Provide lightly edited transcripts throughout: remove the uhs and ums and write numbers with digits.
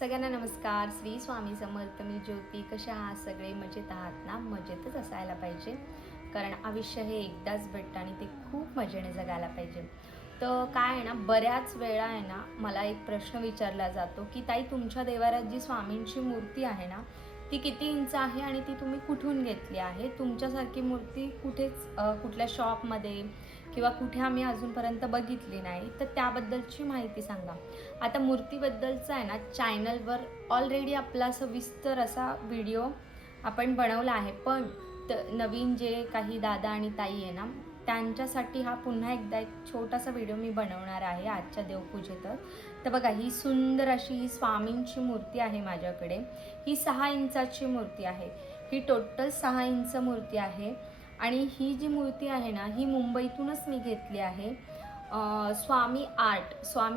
सगळ्यांना नमस्कार. श्री स्वामी समर्थ. मी ज्योती. कशा आहात सगळे? मजेत आहात ना? मजेतच असायला पाहिजे, कारण आयुष्य हे एकदाच भेटतं आणि ते खूप मजेने जगायला पाहिजे. तर काय आहे ना, बऱ्याच वेळा आहे ना, मला एक प्रश्न विचारला जातो की ताई, तुमच्या देवाऱ्यात जी स्वामींची मूर्ती आहे ना, ती किती इंच आहे आणि ती तुम्ही कुठून घेतली आहे? तुमच्यासारखी मूर्ती कुठल्या शॉपमध्ये किंवा कुठे आम्ही अजूनपर्यंत बघितली नाही, तर त्याबद्दलची माहिती सांगा. आता मूर्तीबद्दलचं आहे ना, चॅनलवर ऑलरेडी आपला विस्तर असा व्हिडिओ आपण बनवला आहे. पण नवीन जे काही दादा आणि ताई आहे ना, त्यांच्यासाठी हा पुन्हा एकदा एक छोटासा व्हिडिओ मी बनवणार आहे आजच्या देवपूजेत. तर बघा, ही सुंदर अशी ही स्वामींची मूर्ती आहे माझ्याकडे. ही 6 इंचाची मूर्ती आहे. ही टोटल 6 इंच मूर्ती आहे. आणि ही जी मूर्ती आहे ना, ही मुंबईतूनच मी घेतली आहे. स्वामी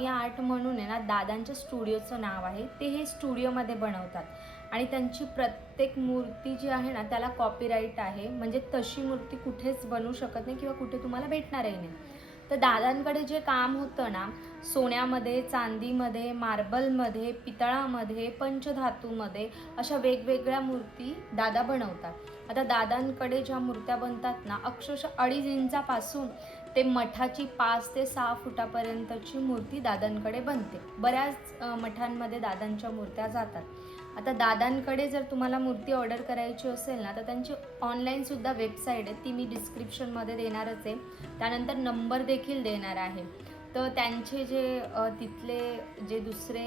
आर्ट म्हणून आहे ना, दादांच्या स्टुडिओचं नाव आहे. ते हे स्टुडिओमध्ये बनवतात आणि त्यांची प्रत्येक मूर्ती जी आहे ना, त्याला कॉपीराईट आहे. म्हणजे तशी मूर्ती कुठेच बनवू शकत नाही किंवा कुठे तुम्हाला भेटणारही नाही. तर दादांकडे जे काम होतं ना, सोन्यामध्ये, चांदीमध्ये, मार्बलमध्ये, पितळामध्ये, पंचधातूमध्ये अशा वेगवेगळ्या मूर्ती दादा बनवतात. आता दादांकडे ज्या मूर्त्या बनतात ना, अक्षरशः 2.5 इंचापासून ते मठाची 5 ते 6 फुटापर्यंतची मूर्ती दादांकडे बनते. बऱ्याच मठांमध्ये दादांच्या मूर्त्या जातात. आता दादांकडे जर तुम्हाला मूर्ती ऑर्डर करायची असेल ना, तर त्यांची ऑनलाईनसुद्धा वेबसाईट आहे, ती मी डिस्क्रिप्शनमध्ये देणारच आहे. त्यानंतर नंबर देखील देणार आहे. तर त्यांचे तिथले जे दुसरे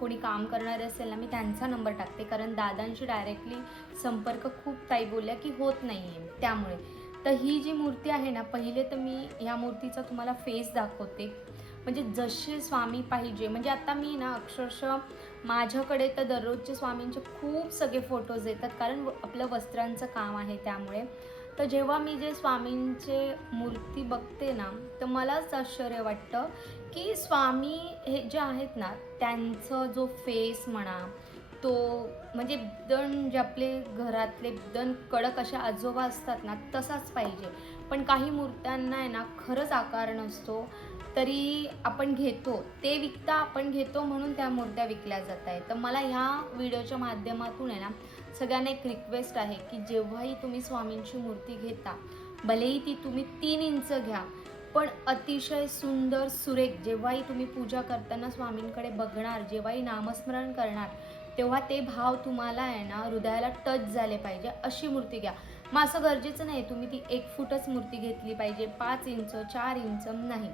कोणी काम करणारे असेल ना, मी त्यांचा नंबर टाकते, कारण दादांशी डायरेक्टली संपर्क खूप ताई बोलल्या की होत नाही आहे त्यामुळे. तर ही जी मूर्ती आहे ना, पहिले तर मी ह्या मूर्तीचा तुम्हाला फेस दाखवते. म्हणजे जसे स्वामी पाहिजे, म्हणजे आता मी ना अक्षरशः माझ्याकडे तर दररोजचे स्वामींचे खूप सगळे फोटोज येतात, कारण आपलं वस्त्रांचं काम आहे त्यामुळे. तर जेव्हा मी जे स्वामींचे मूर्ती बघते ना, तर मलाच आश्चर्य वाटतं की स्वामी हे जे आहेत ना, त्यांचं जो फेस म्हणा, तो म्हणजे एकदम जे आपले घरातले एकदम कडक अशा आजोबा असतात ना, तसाच पाहिजे. पण काही मूर्त्यांना आहे ना, खरंच आकार नसतो, तरी आपण घेतो. ते विकता आपण घेतो, म्हणून त्या मूर्त्या विकल्या जात आहेत. तर मला ह्या व्हिडिओच्या माध्यमातून आहे ना, सगळ्यांना एक रिक्वेस्ट आहे की जेव्हाही तुम्ही स्वामींची मूर्ती घेता, भलेही ती तुम्ही 3 इंच घ्या, पण अतिशय सुंदर सुरेख. जेव्हाही तुम्ही पूजा करताना स्वामींकडे बघणार, जेव्हाही नामस्मरण करणार, तेव्हा ते भाव तुम्हाला आहे ना, हृदयाला टच झाले पाहिजे, अशी मूर्ती घ्या. मग असं गरजेचं नाही तुम्ही ती 1 फूटच मूर्ती घेतली पाहिजे, 5 इंच, 4 इंच नाही.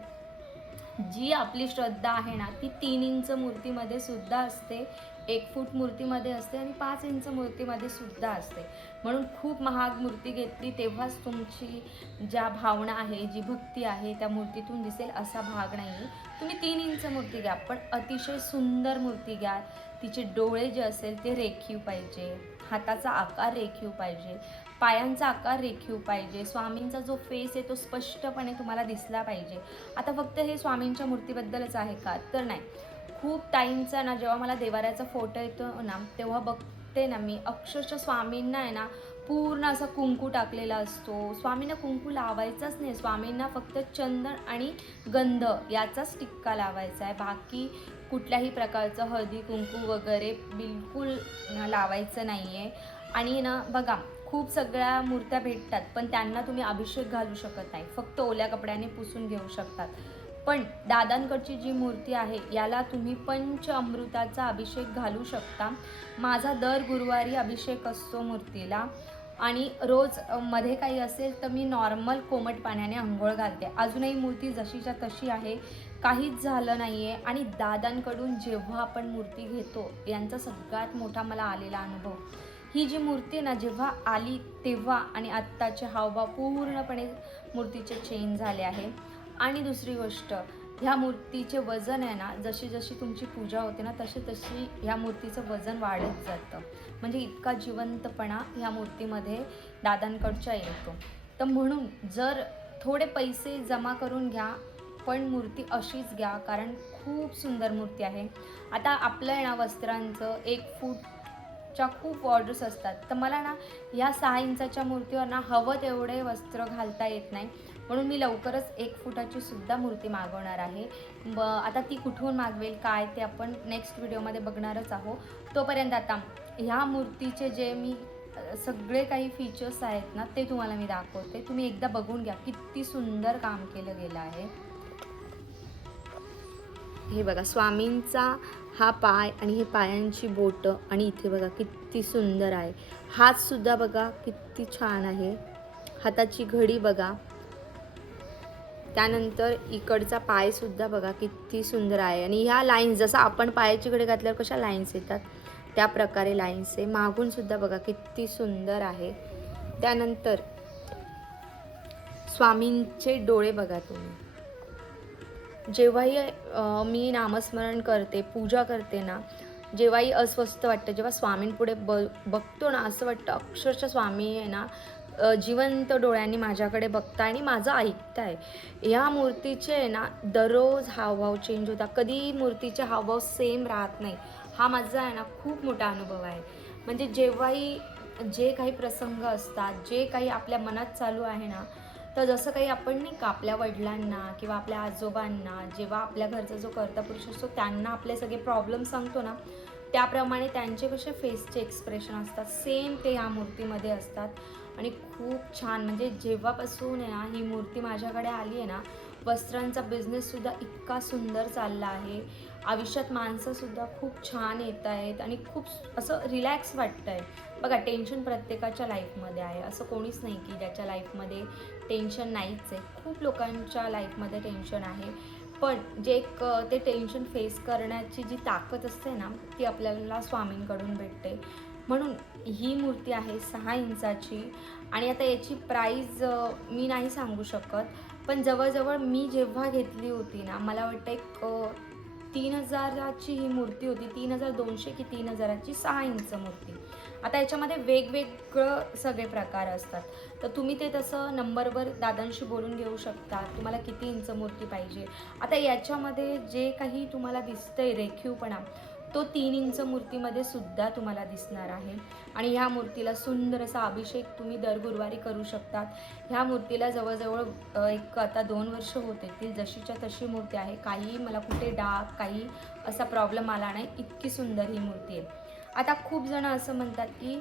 जी आपली श्रद्धा आहे ना, ती 3 इंच मूर्तीमध्ये सुद्धा असते, 1 फूट मूर्तीमध्ये असते आणि 5 इंच मूर्तीमध्ये सुद्धा असते. म्हणून खूप महाग मूर्ती घेतली तेव्हाच तुमची ज्या भावना आहे, जी भक्ती आहे, त्या मूर्तीतून दिसेल असा भाग नाही आहे. तुम्ही 3 इंच मूर्ती घ्या, पण अतिशय सुंदर मूर्ती घ्या. तिचे डोळे जे असेल ते रेखीव पाहिजे, हाताचा आकार रेखीव पाहिजे, पायांचा आकार रेखीव पाहिजे, स्वामींचा जो फेस आहे तो स्पष्टपणे तुम्हाला दिसला पाहिजे. आता फक्त हे स्वामींच्या मूर्तीबद्दलच आहे का? तर नाही. खूप ताईंचा ना, जेव्हा मला देवाऱ्याचा फोटो येतो ना, तेव्हा बघते ना मी, अक्षरशः स्वामींना आहे ना, पूर्ण असा कुंकू टाकलेला असतो. स्वामींना कुंकू लावायचाच नाही, स्वामींना फक्त चंदन आणि गंध याचाच टिक्का लावायचा आहे. बाकी कुठल्याही प्रकारचं हळदी कुंकू वगैरे बिलकुल लावायचं नाही आहे. आणि ना बघा, खूप सगळ्या मूर्त्या भेटतात, पण त्यांना तुम्ही अभिषेक घालू शकत नाही, फक्त ओल्या कपड्याने पुसून घेऊ शकतात. पण दादांकडची जी मूर्ती आहे, याला तुम्ही पंच अमृताचा अभिषेक घालू शकता. माझा दर गुरुवारी अभिषेक असतो मूर्तीला. आणि रोज मध्ये काही असेल तर मी नॉर्मल कोमट पाण्याने अंघोळ घालते. अजूनही मूर्ती जशीच्या तशी आहे, काहीच झालं नाही आहे. आणि दादांकडून जेव्हा आपण मूर्ती घेतो, यांचा सगळ्यात मोठा मला आलेला अनुभव, ही जी मूर्ती ना जेव्हा आली तेव्हा आणि आत्ताचे हावभाव पूर्णपणे मूर्तीचे चेंज झाले आहे. आणि दुसरी गोष्ट, ह्या मूर्तीचे वजन आहे ना, जशी जशी तुमची पूजा होते ना, तशी तशी ह्या मूर्तीचं वजन वाढत जातं. म्हणजे इतका जिवंतपणा ह्या मूर्तीमध्ये दादांकडच्या येतो. तर म्हणून जर थोडे पैसे जमा करून घ्या, पण मूर्ती अशीच घ्या, कारण खूप सुंदर मूर्ती आहे. आता आपलं आहे ना, वस्त्रांचं 1 फूटच्या खूप ऑर्डर्स असतात. तर मला ना ह्या 6 इंचाच्या मूर्तीवर ना हवं तेवढे वस्त्र घालता येत नाही. म्हणून मी लवकरच 1 फुटाची सुद्धा मूर्ती मागवणार आहे. आता ती कुठून मागवेल काय ते आपण नेक्स्ट व्हिडिओमध्ये बघणारच आहोत. तोपर्यंत आता ह्या मूर्तीचे जे मी सगळे काही फीचर्स आहेत ना ते तुम्हाला मी दाखवते. तुम्ही एकदा बघून घ्या किती सुंदर काम केलं गेलं आहे. हे बघा स्वामींचा हा पाय आणि हे पायांची बोटं आणि इथे बघा किती सुंदर आहे. हात सुद्धा बघा किती छान आहे. हाताची घडी बघा. त्यानंतर इकडचा पाय सुद्धा बघा किती सुंदर आहे आणि ह्या लाईन्स जसं आपण पायाची घडी घातल्यावर कशा लाईन्स येतात त्या प्रकारे लाईन्स आहे. मागून सुद्धा बघा किती सुंदर आहे. त्यानंतर स्वामींचे डोळे बघा तुम्ही. जेव्हाही मी नामस्मरण करते, पूजा करते ना, जेव्हाही अस्वस्थ वाटतं, जेव्हा स्वामींपुढे बघतो ना, असं वाटतं अक्षरशः स्वामी आहे ना जिवंत डोळ्यांनी माझ्याकडे बघताय आणि माझं ऐकताय. ह्या मूर्तीचे आहे ना दररोज हावभाव चेंज होता. कधी मूर्तीचे हावभाव सेम राहत नाही. हा माझा आहे ना खूप मोठा अनुभव आहे. म्हणजे जेव्हाही जे काही प्रसंग असतात, जे काही आपल्या मनात चालू आहे ना, तर जसं काही आपण नाही का आपल्या वडिलांना किंवा आपल्या आजोबांना जेव्हा आपल्या घरचा जो कर्ता पुरुष असतो त्यांना आपले सगळे प्रॉब्लेम सांगतो ना, त्याप्रमाणे त्यांचे कसे फेसचे एक्सप्रेशन असतात सेम ते ह्या मूर्तीमध्ये असतात. आणि खूप छान म्हणजे जेव्हापासून आहे ना ही मूर्ती माझ्याकडे आली आहे ना, वस्त्रांचा बिझनेससुद्धा इतका सुंदर चालला आहे. आयुष्यात माणसंसुद्धा खूप छान येत आहेत आणि खूप असं रिलॅक्स वाटतं आहे. बघा टेन्शन प्रत्येकाच्या लाईफमध्ये आहे, असं कोणीच नाही की ज्याच्या लाईफमध्ये टेन्शन नाहीच आहे. खूप लोकांच्या लाईफमध्ये टेन्शन आहे, पण जे एक ते टेन्शन फेस करण्याची जी ताकद असते ना ती आपल्याला स्वामींकडून भेटते. म्हणून ही मूर्ती आहे 6 इंचाची आणि आता याची प्राईज मी नाही सांगू शकत, पण जवळजवळ मी जेव्हा घेतली होती ना मला वाटतं एक 3,000ची ही मूर्ती होती. 3,200 की 3,000ची 6 इंच मूर्ती. आता याच्यामध्ये वेगवेगळं सगळे प्रकार असतात, तर तुम्ही ते तसं नंबरवर दादांशी बोलून घेऊ शकता तुम्हाला किती इंच मूर्ती पाहिजे. आता याच्यामध्ये जे काही तुम्हाला दिसतंय रेखीवपणा तो 3 इंच मूर्तीमध्ये सुद्धा तुम्हाला दिसणार आहे. आणि ह्या मूर्तीला सुंदर असा अभिषेक तुम्ही दर गुरुवारी करू शकतात. ह्या मूर्तीला जवळजवळ एक आता 2 वर्ष होत येतील. जशीच्या तशी मूर्ती आहे. काही मला कुठे डाग काही असा प्रॉब्लेम आला नाही. इतकी सुंदर ही मूर्ती आहे. आता खूप जण असं म्हणतात की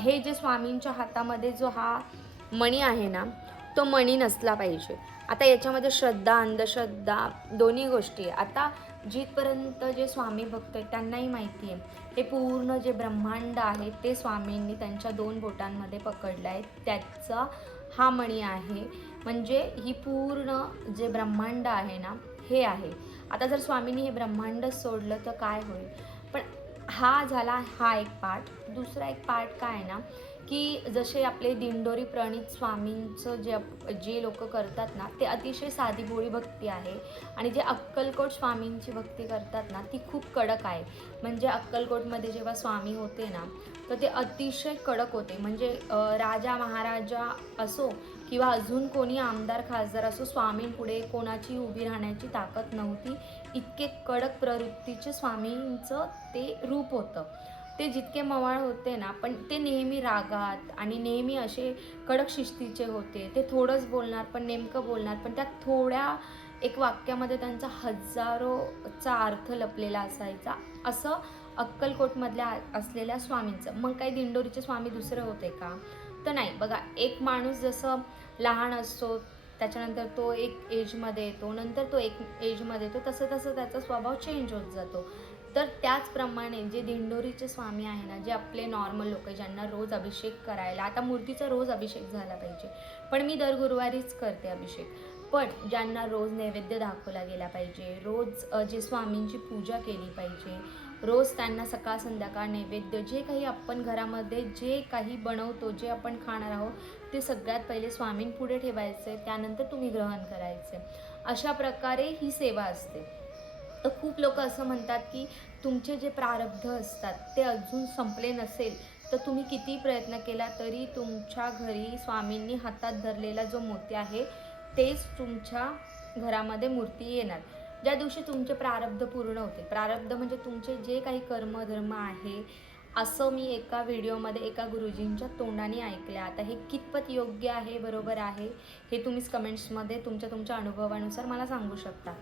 हे जे स्वामींच्या हातामध्ये जो हा मणी आहे ना तो मणी नसला पाहिजे. आता याच्यामध्ये श्रद्धा अंधश्रद्धा दोन्ही गोष्टी आहे. आता जिथपर्यंत जे स्वामी भक्त आहेत त्यांनाही माहिती आहे हे पूर्ण जे ब्रह्मांड आहे ते स्वामींनी त्यांच्या 2 बोटांमध्ये पकडलं आहे. त्याचा हा मणी आहे. म्हणजे ही पूर्ण जे ब्रह्मांड आहे ना हे आहे. आता जर स्वामींनी हे ब्रह्मांड सोडलं तर काय होईल. पण हा झाला हा एक पार्ट. दुसरा एक पार्ट काय आहे ना की जसे आपले दिंडोरी प्रणित स्वामींचं जे लोक करतात ना ते अतिशय साधीभोळी भक्ती आहे. आणि जे अक्कलकोट स्वामींची भक्ती करतात ना ती खूप कडक आहे. म्हणजे अक्कलकोटमध्ये जेव्हा स्वामी होते ना तर ते अतिशय कडक होते. म्हणजे राजा महाराजा असो किंवा अजून कोणी आमदार खासदार असो स्वामींपुढे कोणाची उभी राहण्याची ताकद नव्हती. इतके कडक प्रवृत्तीचे स्वामींचं ते रूप होतं. ते जितके मवाळ होते ना पण ते नेहमी रागात आणि नेहमी असे कडक शिस्तीचे होते. ते थोडंच बोलणार पण नेमकं बोलणार, पण त्या थोड्या एक वाक्यामध्ये त्यांचा हजारोचा अर्थ लपलेला असायचा. असं अक्कलकोटमधल्या असलेल्या स्वामींचं. मग काही दिंडोरीचे स्वामी दुसरे होते का तर नाही. बघा एक माणूस जसं लहान असतो त्याच्यानंतर तो एक एजमध्ये येतो, नंतर तो एक एजमध्ये येतो, तसं तसं त्याचा स्वभाव चेंज होत जातो. तर त्याचप्रमाणे जे दिंडोरीचे स्वामी आहे ना जे आपले नॉर्मल लोक ज्यांना रोज अभिषेक करायला आता मूर्तीचा रोज अभिषेक झाला पाहिजे, पण मी दर गुरुवारीच करते अभिषेक. पण ज्यांना रोज नैवेद्य दाखवला गेला पाहिजे, रोज जे स्वामींची पूजा केली पाहिजे, रोज त्यांना सकाळ संध्याकाळ नैवेद्य जे काही आपण घरामध्ये जे काही बनवतो जे आपण खाणार आहोत ते सगळ्यात पहिले स्वामींपुढे ठेवायचे, त्यानंतर तुम्ही ग्रहण करायचे. अशा प्रकारे ही सेवा असते. तर खूप लोक असं म्हणतात की तुमचे जे प्रारब्ध असतात ते अजून संपले नसेल तर तुम्ही किती प्रयत्न केला तरी तुमच्या घरी स्वामींनी हातात धरलेला जो मोती आहे तेच तुमच्या घरामध्ये मूर्ती येणार. ज्या दिवशी तुमचे प्रारब्ध पूर्ण होते, प्रारब्ध म्हणजे तुमचे जे काही कर्मधर्म आहे असं मी एका व्हिडिओमध्ये एका गुरुजींच्या तोंडाने ऐकलं. आता हे कितपत योग्य आहे, बरोबर आहे, हे तुम्हीच कमेंट्समध्ये तुमच्या अनुभवानुसार मला सांगू शकता.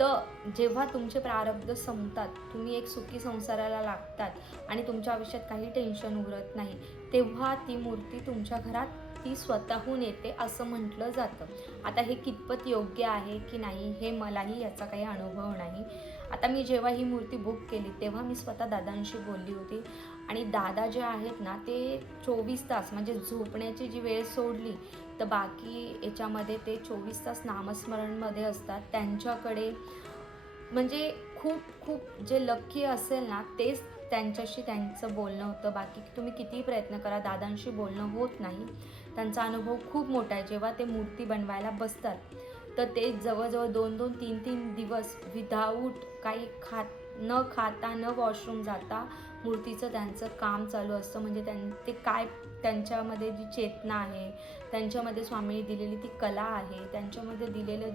तर जेव्हा तुमचे प्रारब्ध संपतात, तुम्ही एक सुखी संसाराला लागतात आणि तुमच्या आयुष्यात काही टेन्शन उरत नाही, तेव्हा ती मूर्ती तुमच्या घरात ती स्वतःहून येते असं म्हटलं जातं. आता हे कितपत योग्य आहे की नाही हे मलाही याचा काही अनुभव नाही. आता मी जेव्हा ही मूर्ती बुक केली तेव्हा मी स्वतः दादांशी बोलली होती आणि दादा जे आहेत ना ते 24 तास म्हणजे झोपण्याची जी वेळ सोडली तर बाकी याच्यामध्ये ते 24 तास नामस्मरणमध्ये असतात. त्यांच्याकडे म्हणजे खूप खूप जे लकी असेल ना तेच त्यांच्याशी त्यांचं बोलणं होतं. बाकी तुम्ही कितीही प्रयत्न करा दादांशी बोलणं होत नाही. त्यांचा अनुभव खूप मोठा आहे. जेव्हा ते मूर्ती बनवायला बसतात तर ते जवळजवळ 2-2, 3-3 दिवस विदाऊट काही न खाता न वॉशरूम जाता मूर्तीचं त्यांचं काम चालू असतं. म्हणजे ते काय त्यांच्यामध्ये जी चेतना आहे, त्यांच्यामध्ये स्वामींनी दिलेली ती कला आहे, त्यांच्यामध्ये दिलेलं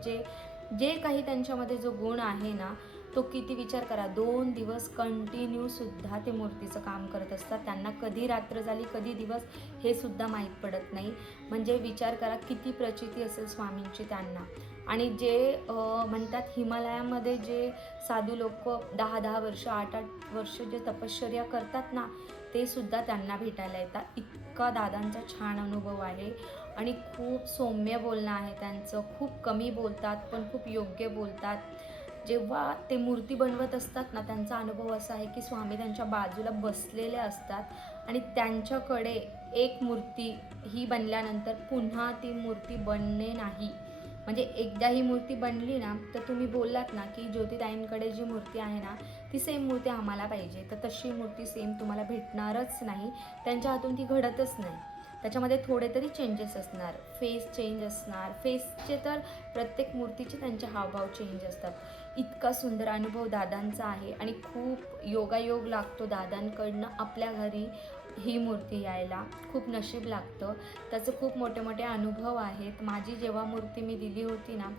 जे काही त्यांच्यामध्ये जो गुण आहे ना तो किती विचार करा 2 दिवस कंटिन्यू सुद्धा ते मूर्तीचं काम करत असतात. त्यांना कधी रात्र झाली कधी दिवस हे सुद्धा माहीत पडत नाही. म्हणजे विचार करा किती प्रचिती असेल स्वामींची त्यांना. आणि जे म्हणतात हिमालयामध्ये जे साधू लोक 10-10 वर्ष 8-8 वर्ष जे तपश्चर्या करतात ना ते सुद्धा त्यांना भेटायला येतात. इतका दादांचा छान अनुभव आहे आणि खूप सौम्य बोलणं आहे त्यांचं. खूप कमी बोलतात पण खूप योग्य बोलतात. जेव्हा ते मूर्ती बनवत असतात ना त्यांचा अनुभव असा आहे की स्वामी त्यांच्या बाजूला बसलेले असतात आणि त्यांच्याकडे एक मूर्ती ही बनल्यानंतर पुन्हा ती मूर्ती बनणे नाही. म्हणजे एकदा ही मूर्ती बनली ना तर तुम्ही बोललात ना की ज्योतिताईंकडे जी मूर्ती आहे ना ती सेम मूर्ती आम्हाला पाहिजे, तर तशी मूर्ती सेम तुम्हाला भेटणारच नाही. त्यांच्या हातून ती घडतच नाही. त्याच्यामध्ये थोडे तरी चेंजेस असणार, फेस चेंज असणार. फेसचे तर प्रत्येक मूर्तीचे त्यांचे हावभाव चेंज असतात. इतका सुंदर अनुभव दादांचा आहे आणि खूप योगायोग लागतो दादांकडनं आपल्या घरी ही मूर्ती यायला. खूप नशीब लागतं. त्याचे खूप मोठे मोठे अनुभव आहेत. माझी जेव्हा मूर्ती मी दिली होती ना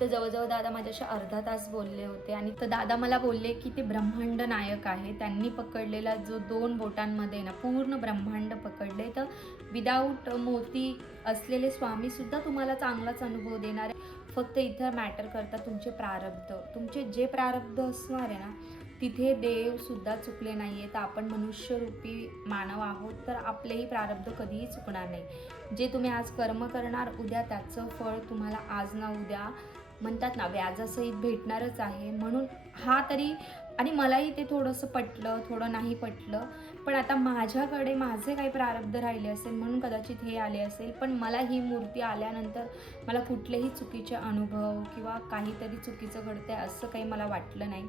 तर जवळजवळ दादा माझ्याशी अर्धा तास बोलले होते आणि तर दादा मला बोलले की ते ब्रह्मांड नायक आहे. त्यांनी पकडलेला जो 2 बोटांमध्ये ना पूर्ण ब्रह्मांड पकडले. तर विदाऊट मोती असलेले स्वामीसुद्धा तुम्हाला चांगलाच अनुभव देणार आहे. फक्त इथं मॅटर करतात तुमचे प्रारब्ध. तुमचे जे प्रारब्ध असणार आहे ना तिथे देवसुद्धा चुकले नाही आहे. तर आपण मनुष्यरूपी मानव आहोत तर आपलेही प्रारब्ध कधीही चुकणार नाही. जे तुम्ही आज कर्म करणार उद्या त्याचं फळ तुम्हाला आज ना उद्या म्हणतात ना व्याजासहित भेटणारच आहे. म्हणून हा तरी आणि मलाही ते थोडंसं पटलं थोडं नाही पटलं. पण आता माझ्याकडे माझे काही प्रारब्ध राहिले असेल म्हणून कदाचित हे आले असेल. पण मला ही मूर्ती आल्यानंतर मला कुठलेही चुकीचे अनुभव किंवा काहीतरी चुकीचं घडतंय असं काही मला वाटलं नाही.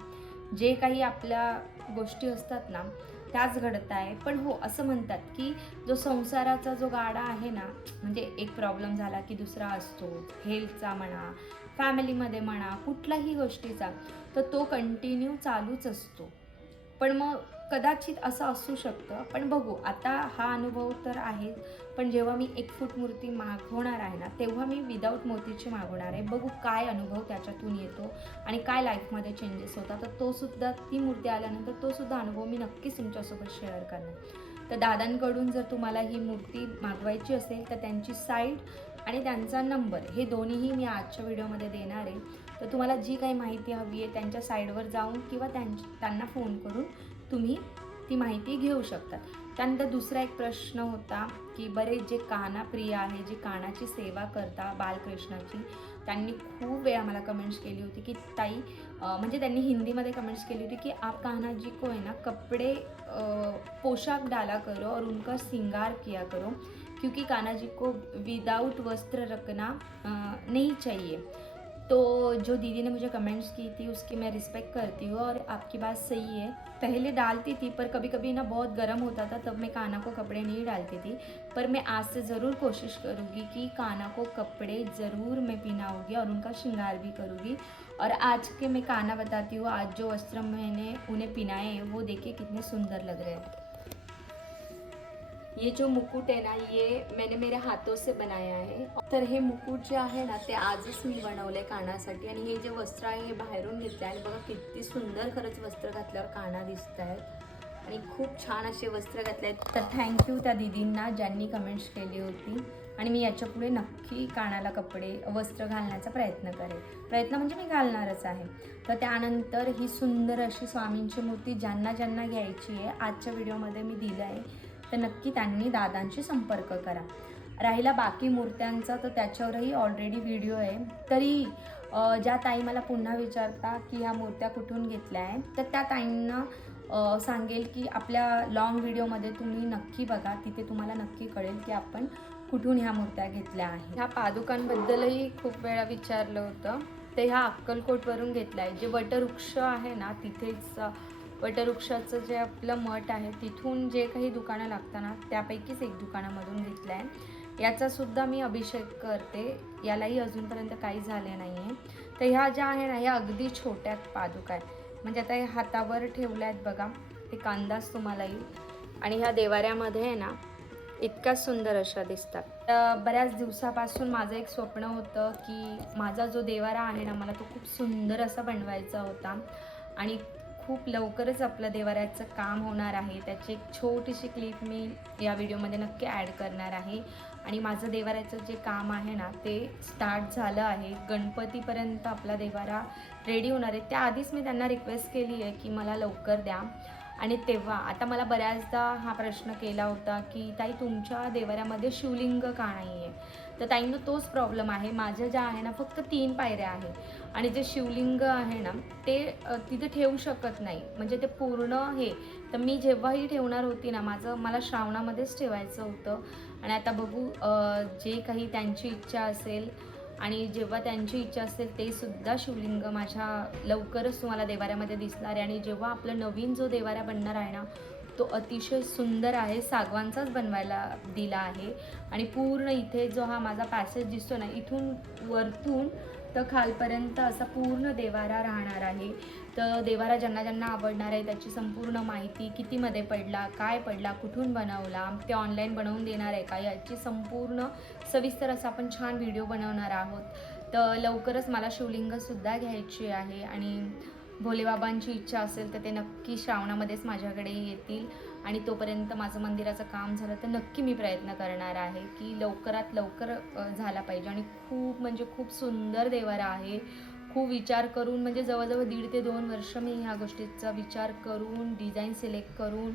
जे काही आपल्या गोष्टी असतात ना त्याच घडत आहे. पण हो असं म्हणतात की जो संसाराचा जो गाडा आहे ना म्हणजे एक प्रॉब्लेम झाला की दुसरा असतो. हेल्थचा म्हणा, फॅमिलीमध्ये म्हणा, कुठल्याही गोष्टीचा तर तो कंटिन्यू चालूच असतो. पण मग कदाचित असं असू शकतं. पण बघू आता हा अनुभव तर आहे. पण जेव्हा मी 1 फूट मूर्ती मागवणार आहे ना तेव्हा मी विदाऊट मोतीची मागवणार आहे. बघू काय अनुभव त्याच्यातून येतो आणि काय लाईफमध्ये चेंजेस होतात. तर तो सुद्धा ती मूर्ती आल्यानंतर तो सुद्धा अनुभव मी नक्कीच तुमच्यासोबत शेअर करणार. तर दादांकडून जर तुम्हाला ही मूर्ती मागवायची असेल तर त्यांची साईड आणि त्यांचा नंबर हे दोन्हीही मी आजच्या व्हिडिओमध्ये देणार आहे. तर तुम्हाला जी काही माहिती हवी आहे त्यांच्या साईडवर जाऊन किंवा त्यांना फोन करून तुम्ही ती माहिती घेऊ शकता. त्यानंतर दुसरा एक प्रश्न होता की बरेच जे कानाप्रिय आहे जे कानाची सेवा करता बालकृष्णाची त्यांनी खूप वेळा मला कमेंट्स केली होती की ताई म्हणजे त्यांनी हिंदीमध्ये कमेंट्स केली होती की आप कान्हा जी को है ना कपड़े पोशाक डाला करो और उनका श्रृंगार किया करो क्योंकि कान्हा जी को विदाउट वस्त्र रखना नहीं चाहिए. तो जो दीदी ने मुझे कमेंट्स की थी उसकी मैं रिस्पेक्ट करती हूँ और आपकी बात सही है. पहले डालती थी पर कभी कभी ना बहुत गर्म होता था तब मैं कान्हा को कपड़े नहीं डालती थी. पर मैं आज से ज़रूर कोशिश करूँगी कि कान्हा को कपड़े ज़रूर मैं पहनाऊँगी और उनका श्रृंगार भी करूँगी. और आज के मैं कान्हा बताती हूँ. आज जो वस्त्र मैंने उन्हें पहनाए हैं वो देखिए कितने सुंदर लग रहे हैं. ये जो मुकुट आहे ना ये मैंने मेरे हातों से बनाया आहे. तर हे मुकुट जे आहे ना ते आजच मी बनवले कानासाठी आणि हे जे वस्त्र आहे हे बाहेरून घेतले आणि बघा किती सुंदर खरंच वस्त्र घातल्यावर काना दिसत आहेत. आणि खूप छान असे वस्त्र घातले आहेत. तर थँक्यू त्या दीदींना ज्यांनी कमेंट्स केली होती. आणि मी याच्यापुढे नक्की कानाला कपडे वस्त्र घालण्याचा प्रयत्न म्हणजे मी घालणारच आहे. तर त्यानंतर ही सुंदर अशी स्वामींची मूर्ती ज्यांना ज्यांना घ्यायची आहे आजच्या व्हिडिओमध्ये मी दिलं आहे, तर नक्की त्यांनी दादांशी संपर्क करा. राहिला बाकी मूर्त्यांचा तर त्याच्यावरही ऑलरेडी व्हिडिओ आहे. तरी ज्या ताई मला पुन्हा विचारता की ह्या मूर्त्या कुठून घेतल्या आहे, तर त्या ताईंना सांगेल की आपल्या लॉंग व्हिडिओमध्ये तुम्ही नक्की बघा, तिथे तुम्हाला नक्की कळेल की आपण कुठून ह्या मूर्त्या घेतल्या आहेत. ह्या पादुकांबद्दलही खूप वेळा विचारलं होतं. ते ह्या अक्कलकोटवरून घेतलं आहे. जे वटवृक्ष आहे ना तिथेच वटवृक्षाचं जे आपलं मठ आहे तिथून जे काही दुकानं लागताना त्यापैकीच एक दुकानामधून घेतलं आहे. याचासुद्धा मी अभिषेक करते. यालाही अजूनपर्यंत काही झाले नाही आहे. तर ह्या ज्या आहे ना ह्या अगदी छोट्या पादुका आहे. म्हणजे आता हे हातावर ठेवल्या आहेत बघा, एक अंदाज तुम्हाला येईल. आणि ह्या देवाऱ्यामध्ये आहे ना इतक्या सुंदर अशा दिसतात. तर बऱ्याच दिवसापासून माझं एक स्वप्न होतं की माझा जो देवारा आहे ना मला तो खूप सुंदर असा बनवायचा होता. आणि खूप लवकरच आपलं देवाऱ्याचं काम होणार आहे. त्याची एक छोटीशी क्लिप मी या व्हिडिओमध्ये नक्की ॲड करणार आहे. आणि माझं देवाऱ्याचं जे काम आहे ना ते स्टार्ट झालं आहे. गणपतीपर्यंत आपला देवारा रेडी होणार आहे. त्याआधीच मी त्यांना रिक्वेस्ट केली आहे की मला लवकर द्या. आणि तेव्हा आता मला बऱ्याचदा हा प्रश्न केला होता की ताई तुमच्या देवाऱ्यामध्ये शिवलिंग का नाही आहे. तर ताईंना तोच प्रॉब्लेम आहे. माझ्या ज्या आहे ना फक्त 3 पायऱ्या आहे आणि जे शिवलिंग आहे ना ते तिथे ठेवू शकत नाही. म्हणजे ते पूर्ण हे तर मी जेव्हाही ठेवणार होती ना मला श्रावणामध्येच ठेवायचं होतं. आणि आता बघू जे काही त्यांची इच्छा असेल आणि जेव्हा त्यांची इच्छा असेल ते सुद्धा शिवलिंग माझ्या लवकरच तुम्हाला देवाऱ्यामध्ये दिसणार आहे. आणि जेव्हा आपला नवीन जो देवारा बनणार आहे ना तो अतिशय सुंदर आहे. सागवानचाच बनवायला दिला आहे. आणि पूर्ण इथे जो हा माझा पॅसेज दिसतो ना इथून वरतून तर खालपर्यंत असा पूर्ण देवारा राहणार आहे. तर देवारा ज्यांना ज्यांना आवडणार आहे त्याची संपूर्ण माहिती, कितीमध्ये पडला, काय पडला, कुठून बनवला, ते ऑनलाईन बनवून देणार आहे का, याची संपूर्ण सविस्तर असा आपण छान व्हिडिओ बनवणार आहोत. तर लवकरच मला शिवलिंगसुद्धा घ्यायची आहे. आणि भोलेबाबांची इच्छा असेल तर ते नक्की श्रावणामध्येच माझ्याकडे येतील. आणि तोपर्यंत माझं मंदिराचं काम झालं तर नक्की मी प्रयत्न करणार आहे की लवकरात लवकर झाला पाहिजे. आणि खूप म्हणजे खूप सुंदर देवारा आहे. खूप विचार करून म्हणजे जवळजवळ 1.5 ते 2 वर्ष मी ह्या गोष्टीचा विचार करून डिझाईन सिलेक्ट करून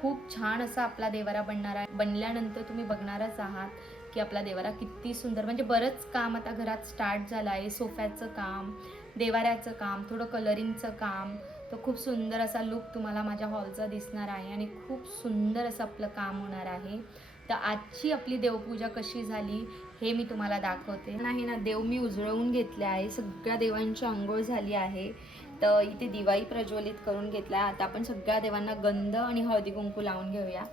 खूप छान असा आपला देवारा बनणार आहे. बनल्यानंतर तुम्ही बघणारच आहात की आपला देवारा किती सुंदर. म्हणजे बरंच काम आता घरात स्टार्ट झालं आहे. सोफ्याचं काम, देवाऱ्याचं काम, थोडं कलरिंगचं काम. तर खूप सुंदर असा लुक तुम्हाला माझ्या हॉलचा दिसणार आहे. आणि खूप सुंदर असं आपलं काम होणार आहे. तर आजची आपली देवपूजा कशी झाली हे मी तुम्हाला दाखवते. नाही ना देव मी उजळवून घेतले आहे. सगळ्या देवांची अंघोळ झाली आहे. तर इथे दिवाही प्रज्वलित करून घेतला. आता आपण सगळ्या देवांना गंध आणि हळदी कुंकू लावून घेऊया.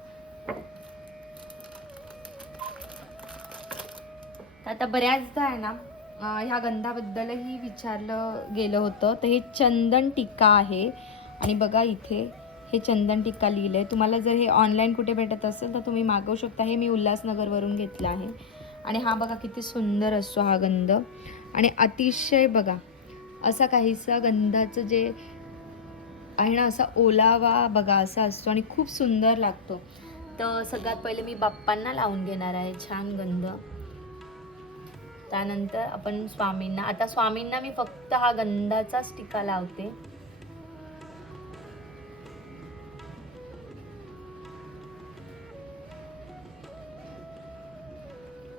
आता बऱ्याचदा आहे ना ह्या गंधाबद्दलही विचारलं गेलं होतं. तर हे चंदन टिक्का आहे. आणि बघा इथे हे चंदन टिक्का लिहिलं आहे. तुम्हाला जर हे ऑनलाईन कुठे भेटत असेल तर तुम्ही मागवू शकता. हे मी उल्हासनगरवरून घेतलं आहे. आणि हा बघा किती सुंदर असतो हा गंध. आणि अतिशय बघा असा काहीसा गंधाचं जे आहे ना असा ओलावा बघा असा असतो आणि खूप सुंदर लागतो. तर सगळ्यात पहिले मी बाप्पांना लावून घेणार आहे छान गंध. त्यानंतर आपण स्वामींना. आता स्वामींना मी फक्त हा गंधाचाच टिक्का लावते.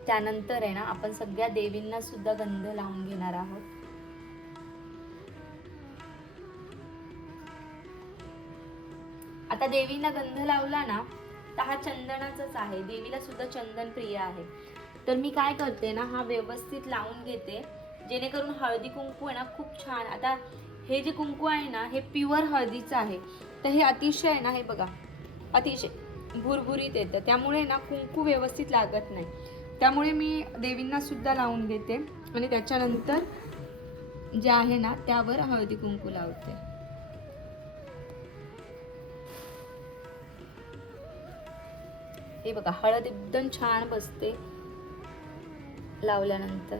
त्यानंतर आहे ना आपण सगळ्या देवींना सुद्धा गंध लावून घेणार आहोत. आता देवींना गंध लावला ना तर हा चंदनाचाच आहे. देवीला सुद्धा चंदन प्रिय आहे. तर मी काय करते ना हा व्यवस्थित लावून घेते जेणेकरून हळदी कुंकू आहे ना खूप छान. आता हे जे कुंकू आहे ना हे प्युअर हळदीचं आहे. तर हे अतिशय आहे ना हे बघा अतिशय भुरभुरीत येतं. त्यामुळे ना कुंकू व्यवस्थित लागत नाही. त्यामुळे मी देवींना सुद्धा लावून घेते आणि त्याच्यानंतर जे आहे ना त्यावर हळदी कुंकू लावते. हे बघा हळद एकदम छान बसते लावल्यानंतर.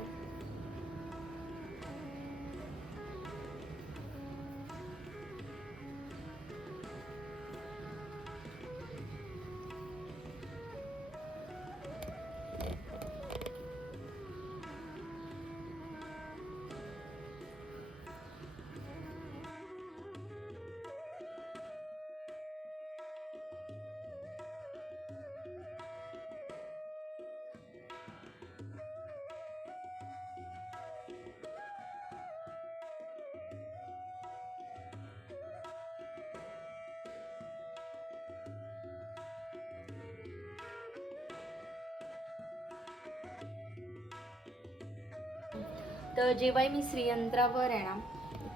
तर जेव्हाही मी श्रीयंत्रावर आहे ना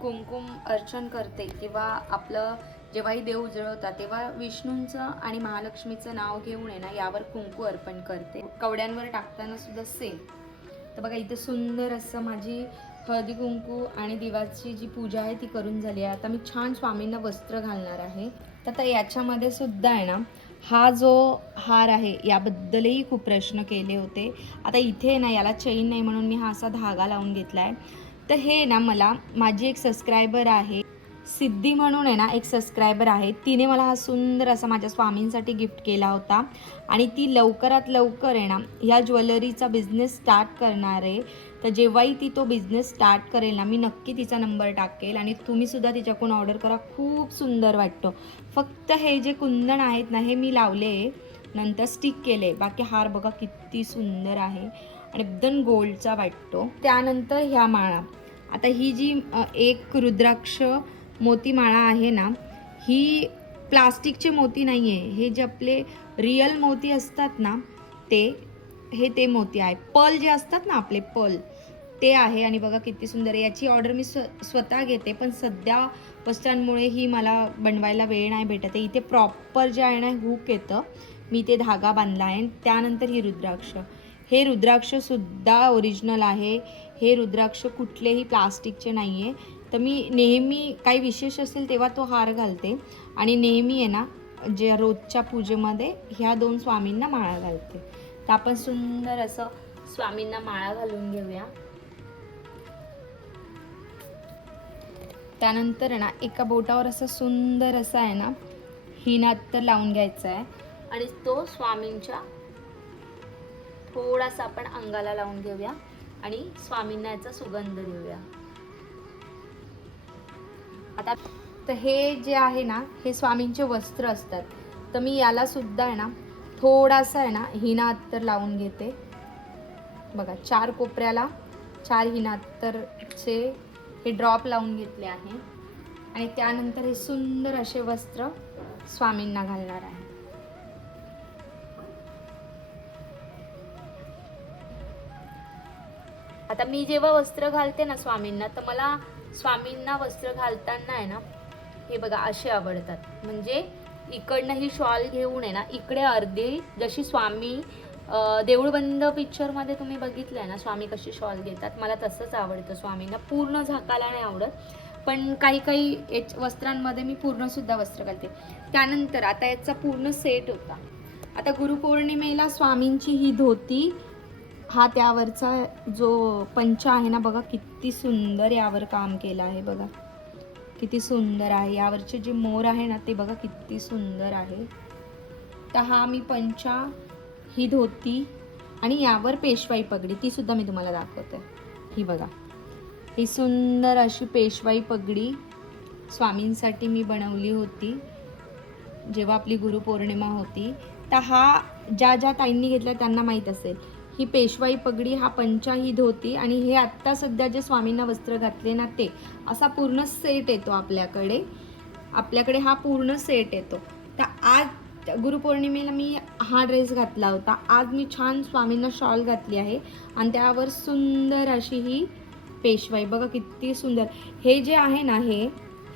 कुमकुम अर्चन करते किंवा आपलं जेव्हाही देव उजळवतात तेव्हा विष्णूंचं आणि महालक्ष्मीचं नाव घेऊन आहे ना यावर कुंकू अर्पण करते. कवड्यांवर टाकताना सुद्धा सेम. तर बघा इथे सुंदर असं माझी हळदी कुंकू आणि दिवाची जी पूजा आहे ती करून झाली आहे. आता मी छान स्वामींना वस्त्र घालणार आहे. तर आता याच्यामध्ये सुद्धा आहे ना हा जो हार आहे याबद्दलही खूप प्रश्न केले होते. आता इथे ना याला चेन नाही म्हणून मी हा असा धागा लावून घेतला आहे. तर हे ना मला माझी एक सबस्क्रायबर आहे सिद्धी म्हणून आहे ना एक सबस्क्रायबर आहे, तिने मला हा सुंदर असा माझ्या स्वामींसाठी गिफ्ट केला होता आणि ती लवकरात लवकर आहे ना ह्या ज्वेलरीचा बिझनेस स्टार्ट करणार आहे. तर जेव्हाही ती तो बिझनेस स्टार्ट करेल ना मी नक्की तिचा नंबर टाकेल आणि तुम्हीसुद्धा तिच्याकडून ऑर्डर करा. खूप सुंदर वाटतो. फक्त हे जे कुंदन आहेत ना हे मी लावले नंतर स्टिक केले. बाकी हार बघा किती सुंदर आहे आणि एकदम गोल्डचा वाटतो. त्यानंतर ह्या माळा. आता ही जी एक रुद्राक्ष मोती माळा आहे ना ही प्लास्टिकचे मोती नाही आहे. हे जे आपले रिअल मोती असतात ना ते मोती आहे. पर्ल जे असतात ना आपले पर्ल ते आहे आणि बघा किती सुंदर आहे. याची ऑर्डर मी स्वतः घेते पण सध्या वस्त्रांमुळे ही मला बनवायला वेळ नाही भेटत आहे. इथे प्रॉपर जे आहे ना हुक येतं, मी ते धागा बांधला आहे. त्यानंतर ही रुद्राक्ष. हे रुद्राक्षसुद्धा ओरिजिनल आहे. हे रुद्राक्ष कुठलेही प्लास्टिकचे नाही आहे. तर मी नेहमी काही विशेष असेल तेव्हा तो हार घालते आणि नेहमी आहे ना जे रोजच्या पूजेमध्ये ह्या 2 स्वामींना माळा घालते. तर आपण सुंदर असं स्वामींना माळा घालून घेऊया. त्यानंतर ना एका बोटावर असं सुंदर असा आहे ना हिनात्तर लावून घ्यायचा आहे आणि तो स्वामींच्या थोडासा आपण अंगाला लावून घेऊया आणि स्वामींना याचा सुगंध देऊया. आता तर हे जे आहे ना हे स्वामींचे वस्त्र असतात. तर मी याला सुद्धा आहे ना थोडासा आहे ना हिना अत्तर लावून घेते. बघा 4 कोपऱ्याला 4 हिना अत्तरचे हे ड्रॉप लावून घेतले आहे आणि त्यानंतर हे सुंदर असे वस्त्र स्वामींना घालणार आहे. आता मी जेव्हा वस्त्र घालते ना स्वामींना तर मला स्वामींना वस्त्र घालताना आहे ना हे बघा असे आवडतात. म्हणजे इकडनं ही शॉल घेऊन आहे ना इकडे अर्धी जशी स्वामी देऊळबंद पिक्चरमध्ये तुम्ही बघितलंय ना स्वामी कशी शॉल घेतात, मला तसंच आवडतं. स्वामींना पूर्ण झाकायला नाही आवडत पण काही काही वस्त्रांमध्ये मी पूर्णसुद्धा वस्त्र घालते. त्यानंतर आता याचा पूर्ण सेट होता. आता गुरुपौर्णिमेला स्वामींची ही धोती, हा त्यावरचा जो पंचा आहे ना बघा किती सुंदर यावर काम केलं आहे. बघा किती सुंदर आहे. यावरचे जे मोर आहे ना ते बघा किती सुंदर आहे. तर हा मी पंचा, ही धोती आणि यावर पेशवाई पगडी ती सुद्धा मी तुम्हाला दाखवते. ही बघा ही सुंदर अशी पेशवाई पगडी स्वामींसाठी मी बनवली होती जेव्हा आपली गुरुपौर्णिमा होती. तर हा ज्या ज्या ताईंनी घेतला त्यांना माहीत असेल. ही पेशवाई पगडी, हा पंचा, ही धोती आणि हे आत्ता सध्या जे स्वामींना वस्त्र घातले ना ते असा पूर्ण सेट येतो आपल्याकडे हा पूर्ण सेट येतो. तर आज गुरुपौर्णिमेला मी हा ड्रेस घातला होता. आज मी छान स्वामींना शॉल घातली आहे आणि त्यावर सुंदर अशी ही पेशवाई बघा किती सुंदर. हे जे आहे ना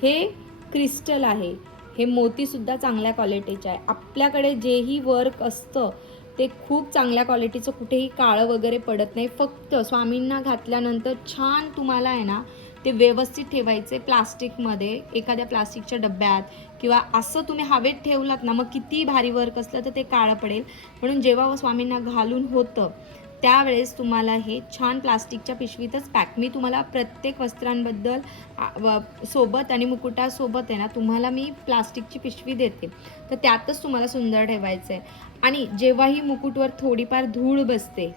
हे क्रिस्टल आहे. हे मोतीसुद्धा चांगल्या क्वालिटीचे आहे. आपल्याकडे जेही वर्क असतं ते खूप चांगल्या क्वालिटीचं, कुठेही काळं वगैरे पडत नाही. फक्त स्वामींना घातल्यानंतर छान तुम्हाला आहे ना ते व्यवस्थित ठेवायचे प्लास्टिकमध्ये, एखाद्या प्लास्टिकच्या डब्यात किंवा असं तुम्ही हवेत ठेवलात ना मग किती भारी वर्क असलं तर ते काळं पडेल. म्हणून जेव्हा स्वामींना घालून होतं त्यावेळेस तुम्हाला हे छान प्लास्टिकच्या पिशवीतच पॅक. मी तुम्हाला प्रत्येक वस्त्रांबद्दल सोबत आणि मुकुटासोबत आहे ना तुम्हाला मी प्लास्टिकची पिशवी देते. तर त्यातच तुम्हाला सुंदर ठेवायचं आहे. आणि जेव्हाही मुकुटवर थोडीफार धूळ बसते,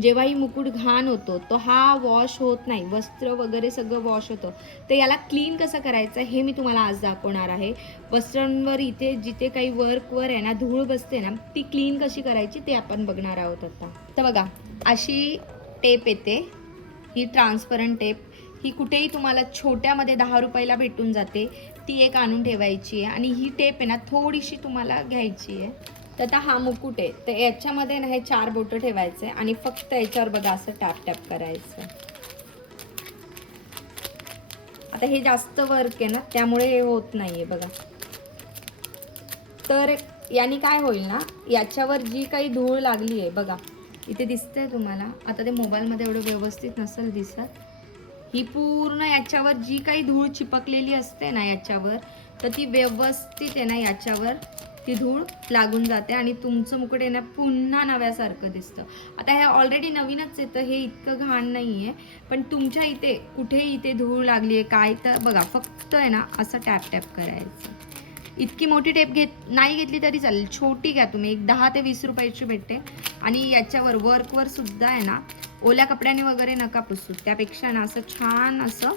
जेव्हाही मुकुट घाण होतो तो हा वॉश होत नाही, वस्त्र वगैरे सगळं वॉश होतं. तर याला क्लीन कसं करायचं हे मी तुम्हाला आज दाखवणार आहे. वस्त्रांवर इथे जिथे काही वर्कवर आहे ना धूळ बसते ना ती क्लीन कशी करायची ते आपण बघणार आहोत आता. तर बघा अशी टेप येते, ही ट्रान्सपरंट टेप. ही कुठेही तुम्हाला छोट्यामध्ये 10 रुपयाला भेटून जाते. ती एक आणून ठेवायची आहे आणि ही टेप आहे ना थोडीशी तुम्हाला घ्यायची आहे. तर आता हा मुकुट आहे तर याच्यामध्ये ना हे 4 बोटं ठेवायचे आणि फक्त याच्यावर बघा असं टॅप टॅप करायचं. आता हे जास्त वर्क आहे ना, त्यामुळे हे होत नाही आहे बघा. तर याने काय होईल ना, याच्यावर जी काही धूळ लागली आहे बघा, इथे दिसतंय तुम्हाला. आता ते मोबाईलमध्ये एवढं व्यवस्थित नसेल दिसत. ही पूर्ण याच्यावर जी काही धूळ चिपकलेली असते ना याच्यावर, तर ती व्यवस्थित आहे ना याच्यावर ती धूळ लागून जाते आणि तुमचं मुकुट आहे ना पुन्हा नव्यासारखं दिसतं. आता हे ऑलरेडी नवीनच येतं, हे इतकं घाण नाही आहे. पण तुमच्या इथे कुठेही इथे धूळ लागली आहे काय, तर बघा फक्त आहे ना असं टॅप टॅप करायचं. इतकी मोठी टेप नाही घेतली तरी चालेल, छोटी घ्या तुम्ही. एक 10 ते 20 रुपयाची भेटते. आणि याच्यावर वर्कवर सुद्धा आहे ना ओल्या कपड्याने वगैरे नका पुसू, त्यापेक्षा ना असं छान असं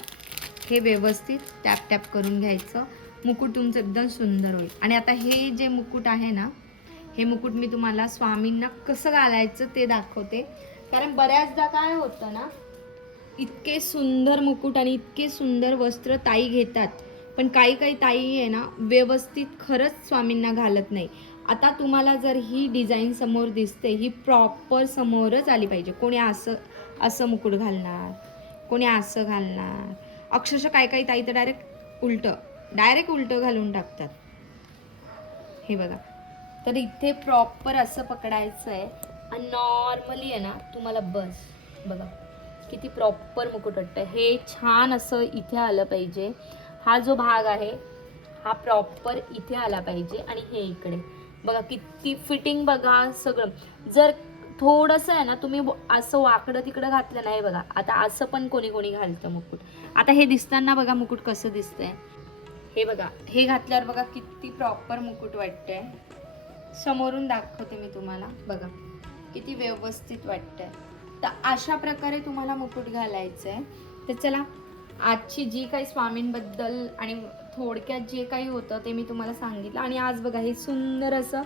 हे व्यवस्थित टॅप टॅप करून घ्यायचं. मुकुट तुमचं एकदम सुंदर होईल. आणि आता हे जे मुकुट आहे ना, हे मुकुट मी तुम्हाला स्वामींना कसं घालायचं ते दाखवते. कारण बऱ्याचदा काय होतं ना, इतके सुंदर मुकुट आणि इतके सुंदर वस्त्र ताई घेतात, पण काही काही ताई आहे ना व्यवस्थित खरंच स्वामींना घालत नाही. आता तुम्हाला जर ही डिझाईन समोर दिसते, ही प्रॉपर समोरच आली पाहिजे. कोणी असं असं मुकुट घालणार, कोणी असं घालणार. अक्षरशः काही काही ताई तर डायरेक्ट उलटं घालून टाकतात. हे बघा, तर इथे प्रॉपर असं पकडायचं आहे आणि नॉर्मली आहे ना तुम्हाला बस बघा किती प्रॉपर मुकुट वाटतं. हे छान असं इथे आलं पाहिजे. हा जो भाग आहे हा प्रॉपर इथे आला पाहिजे आणि हे इकडे बघा किती फिटिंग बघा सगळं. जर थोडंसं आहे ना तुम्ही असं वाकडं तिकडं घातलं नाही बघा. आता असं पण कोणी कोणी घालतं मुकुट. आता हे दिसताना बघा मुकुट कसं दिसतंय, हे बघा. हे घातल्यावर बघा किती प्रॉपर मुकुट वाटतंय. समोरून दाखवते मी तुम्हाला, बघा किती व्यवस्थित वाटतंय. तर अशा प्रकारे तुम्हाला मुकुट घालायचं आहे. तर चला, आजची जी काही स्वामींबद्दल आणि थोडक्यात जे काही होतं ते मी तुम्हाला सांगितलं. आणि आज बघा हे सुंदर असं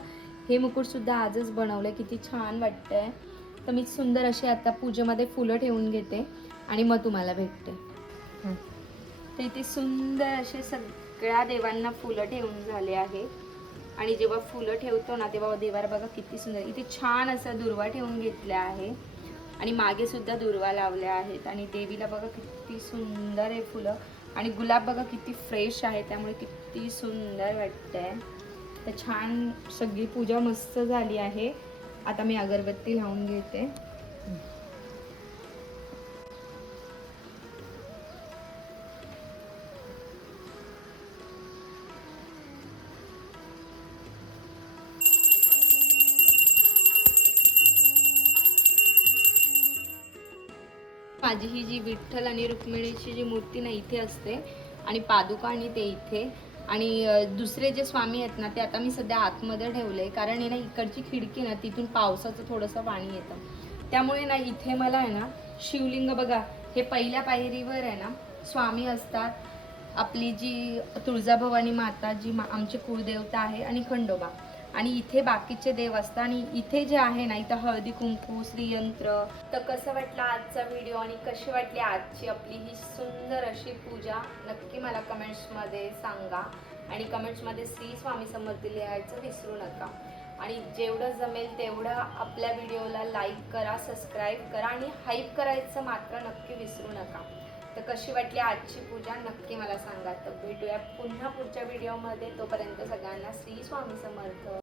हे मुकुटसुद्धा आजच बनवलं. किती छान वाटतंय. तर मी सुंदर अशी आता पूजेमध्ये फुलं ठेवून घेते आणि मग तुम्हाला भेटते. तर इथे सुंदर असे सगळ्या देवांना फुलं ठेवून झाले आहे. आणि जेव्हा फुलं ठेवतो ना तेव्हा देवाला बघा किती सुंदर इथे छान असा दुर्वा ठेवून घेतला आहे. आणि मागे सुद्धा दुर्वा लावल्या आहेत. आणि देवीला बघा किती सुंदर आहे फुलं. आणि गुलाब बघा किती फ्रेश आहे, त्यामुळे किती सुंदर वाटतंय. तर छान सगळी पूजा मस्त झाली आहे. आता मी अगरबत्ती लावून घेते. माझी ही जी विठ्ठल आणि रुक्मिणीची जी मूर्ती ना इथे असते आणि पादुका आणि ते इथे. आणि दुसरे जे स्वामी आहेत ना ते आता मी सध्या आतमध्ये ठेवले, कारण आहे ना इकडची खिडकी ना तिथून पावसाचं थोडंसं पाणी येतं, त्यामुळे ना इथे मला आहे ना शिवलिंग बघा हे पहिल्या पायरीवर आहे ना स्वामी असतात. आपली जी तुळजाभवानी माता जी आमची कुळदेवता आहे आणि खंडोबा, आणि इथे बाकीचे देव असतात. आणि इथे जे आहे ना इथं हळदी कुंकू श्रीयंत्र. तर कसं वाटलं आजचा व्हिडिओ आणि कशी वाटली आजची आपली ही सुंदर अशी पूजा, नक्की मला कमेंट्समध्ये सांगा. आणि कमेंट्समध्ये श्री स्वामी समर्थ लिहायचं विसरू नका. आणि जेवढं जमेल तेवढं आपल्या व्हिडिओला लाईक करा, सबस्क्राईब करा आणि हाईप करायचं मात्र नक्की विसरू नका. तर कशी वाटली आजची पूजा नक्की मला सांगा. तर भेटूया पुन्हा पुढच्या व्हिडिओमध्ये. तोपर्यंत सगळ्यांना श्री स्वामी समर्थ.